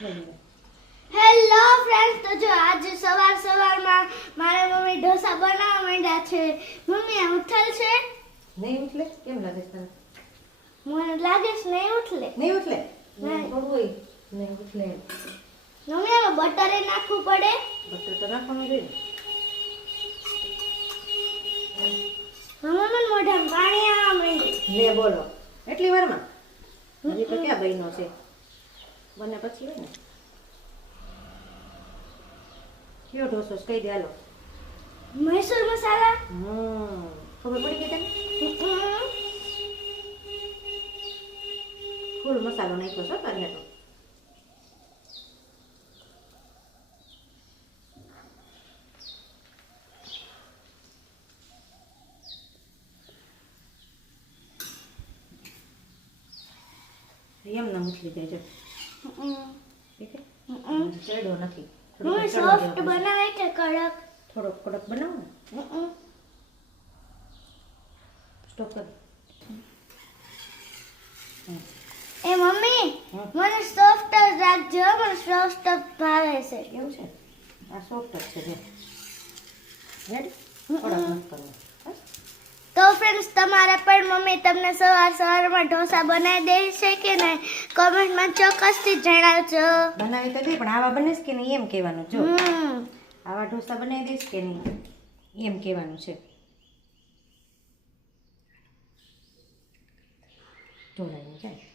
Hello friends, તો જો આજે સવારમાં મારા મમ્મી ઢોસા બનાવવા માંડ્યા છે. મમ્મી આ ઉઠલ છે? નહીં ઉઠલે? કેમ લાગે છે તને? મને લાગે છે નહીં ઉઠલે. નહીં ઉઠલે? નહીં. થોડું હોય નહીં ઉઠલે. મમ્મી આમાં બટર એ નાખવું પડે? બટર તો નાખવાનું જોઈએ. મમ્મી મોઢામાં પાણી આવવા માંડ્યું. ને બોલો એટલી વારમાં? હજી તો ક્યાં બન્યો છે? બને પછી હોય ને. કયો ઢોસો છે? કહી દે હાલો. મૈસૂર મસાલા. ખબર પડી ગઈ તને? ફૂલ મસાલો નાખ્યો છો તને તો. એમ ના મૂકી દેજો. ઠીક છે? ચડ્યો નથી. મમ્મી સોફ્ટ બનાવે કે કડક? થોડોક કડક બનાવો ને. સ્ટોપ કર. એ મમ્મી મને સોફ્ટ જ રાખજો, મને સોફ્ટ ભાવે છે. એવું છે? આ સોફ્ટ જ છે. રેડી? કડક નથી કરવું. તો ફ્રેન્ડ્સ, તમારે પણ મમ્મી તમને સવારમાં ઢોસા બનાવી દે છે કે નહીં? કોમેન્ટમાં ચોક્કસથી જણાવજો. બનાવી તો દે, પણ આવા બને છે કે નહીં એમ કહેવાનું. જો આવા ઢોસા બનાવી દઈશ કે નહીં એમ કહેવાનું છે. ઢોળાઈને જાય.